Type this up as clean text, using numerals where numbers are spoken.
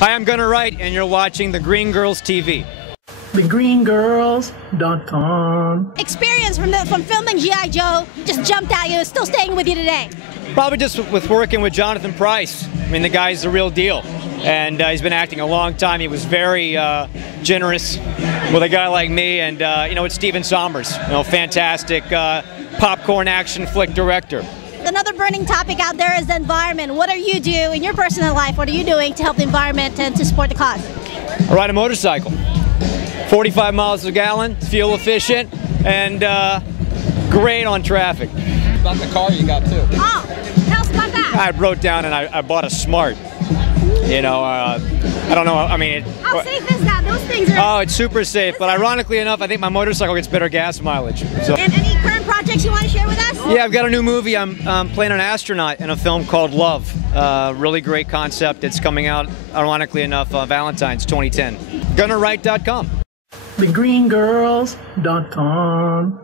Hi, I'm Gunnar Wright, and you're watching The Green Girls TV. TheGreenGirls.com. Experience from filming G.I. Joe just jumped at you, still staying with you today? Probably just with working with Jonathan Pryce. I mean, the guy's the real deal. And he's been acting a long time. He was very generous with a guy like me. And, it's Stephen Sommers, fantastic popcorn action flick director. Another burning topic out there is the environment. What are you doing in your personal life? What are you doing to help the environment and to support the cause? I ride a motorcycle. 45 miles a gallon, fuel efficient, and great on traffic. About the car you got too. Oh, tell us about that. I wrote down and I bought a Smart. I don't know, I mean... How safe is that? Those things are... Oh, it's super safe, but ironically enough, I think my motorcycle gets better gas mileage. So. And any current projects you want to share with us? Yeah, I've got a new movie. I'm playing an astronaut in a film called Love. Really great concept. It's coming out, ironically enough, Valentine's 2010. GunnarWright.com. TheGreenGirls.com.